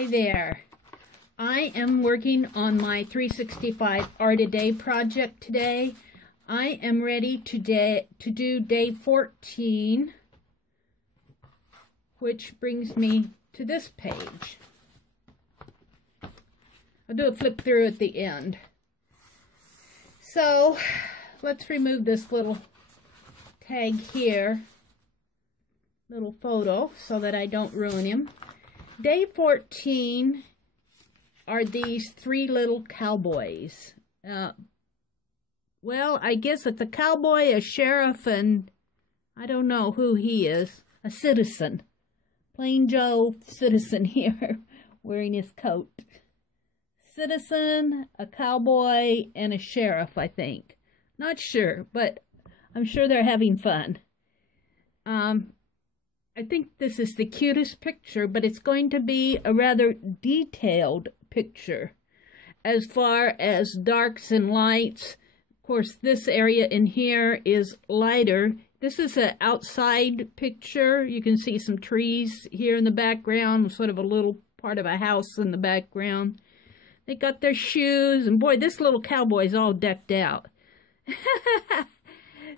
Hi there. I am working on my 365 Art a Day project today. I am ready today to do day 14, which brings me to this page. I'll do a flip through at the end. So let's remove this little tag here, little photo, so that I don't ruin him. Day 14 are these three little cowboys. Well, I guess it's a cowboy, a sheriff, and I don't know who he is. A citizen. Plain Joe citizen here, wearing his coat. Citizen, a cowboy, and a sheriff, I think. Not sure, but I'm sure they're having fun. I think this is the cutest picture, but it's going to be a rather detailed picture as far as darks and lights. Of course, this area in here is lighter. This is an outside picture. You can see some trees here in the background, sort of a little part of a house in the background. They got their shoes, and boy, this little cowboy's all decked out.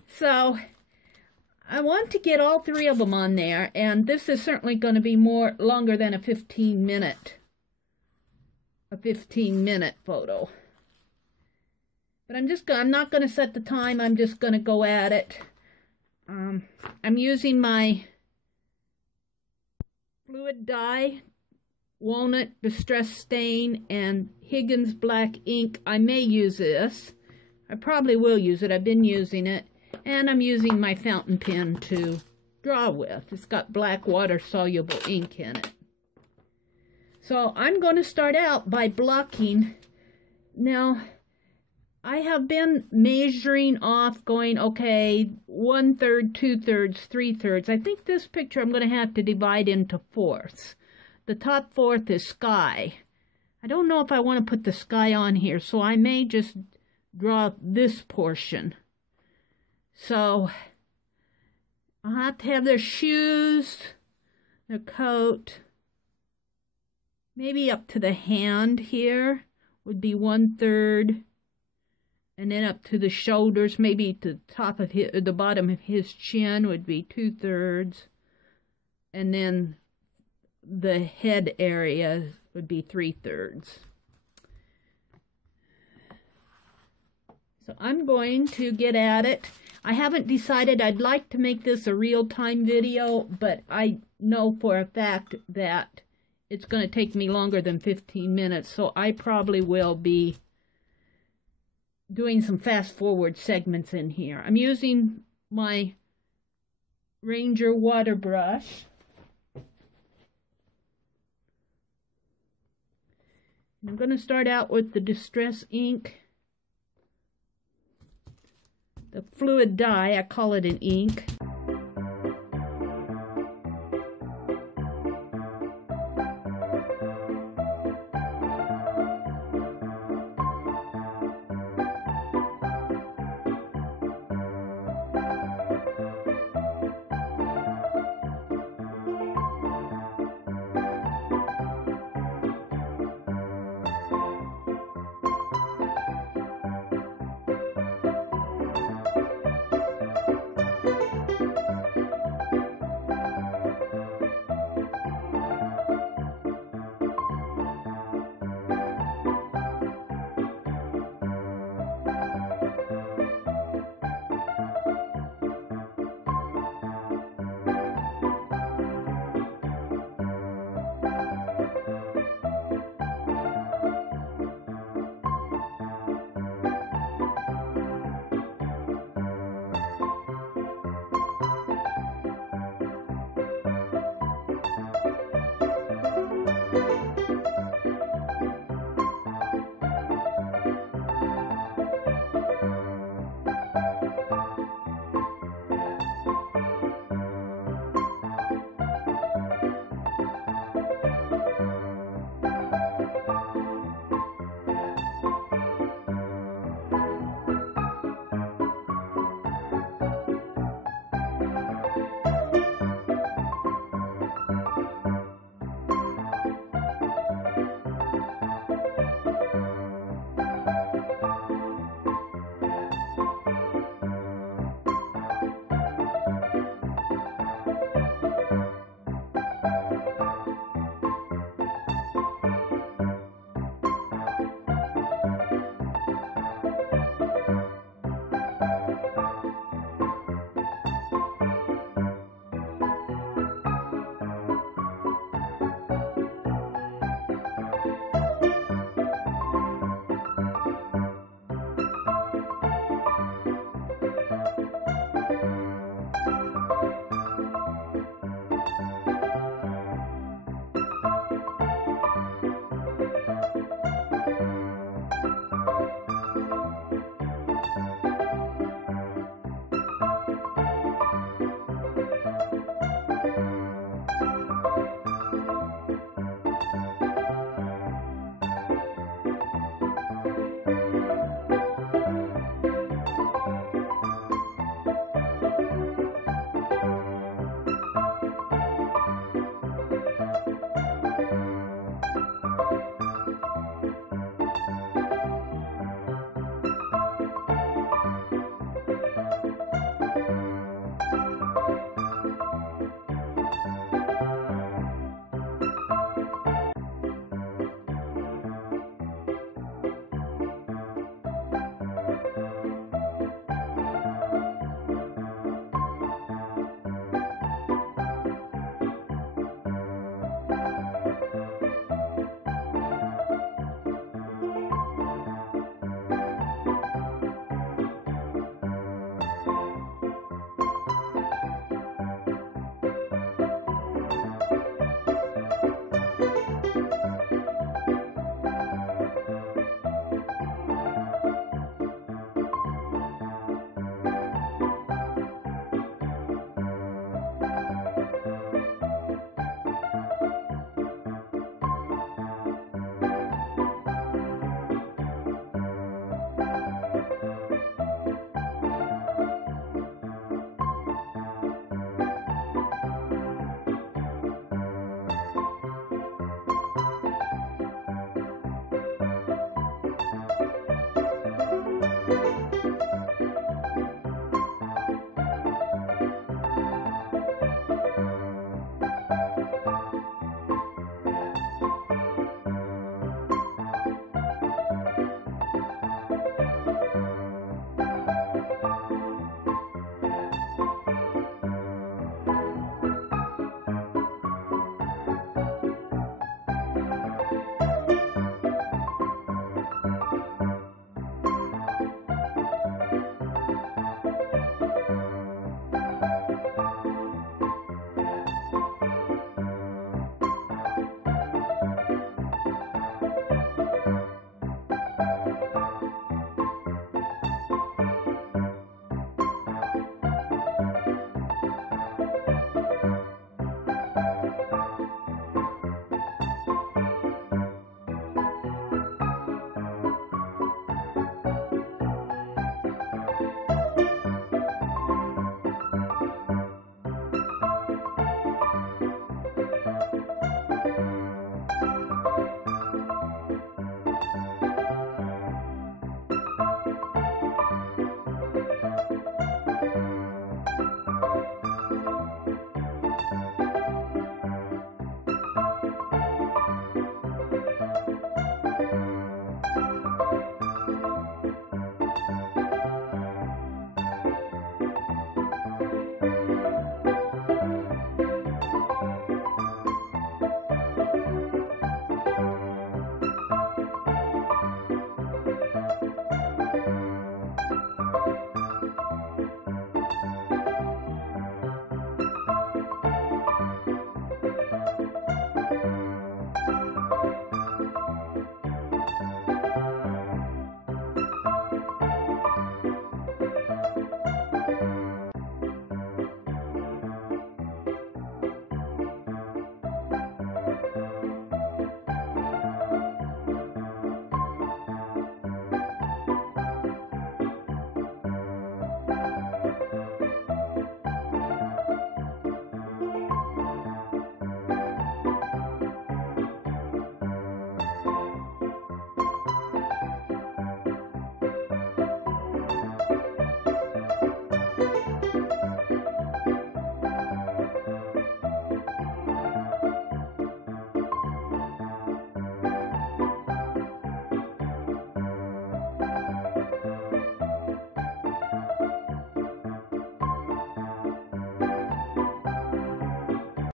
So I want to get all three of them on there, and this is certainly going to be longer than a 15-minute photo. But I'm not going to set the time. I'm just going to go at it. I'm using my fluid dye, Walnut Distress Stain, and Higgins Black ink. I may use this. I probably will use it. I've been using it. And I'm using my fountain pen to draw with. It's got black water-soluble ink in it. So I'm going to start out by blocking. Now, I have been measuring off, going, okay, 1/3, 2/3, 3/3. I think this picture I'm going to have to divide into fourths. The top fourth is sky. I don't know if I want to put the sky on here, so I may just draw this portion. So I'll have to have their shoes, their coat, maybe up to the hand here would be 1/3, and then up to the shoulders, maybe to the top of the bottom of his chin would be 2/3, and then the head area would be 3/3. So I'm going to get at it. I haven't decided. I'd like to make this a real-time video, but I know for a fact that it's going to take me longer than 15 minutes, so I probably will be doing some fast-forward segments in here. I'm using my Ranger water brush. I'm going to start out with the Distress ink. The fluid dye, I call it an ink.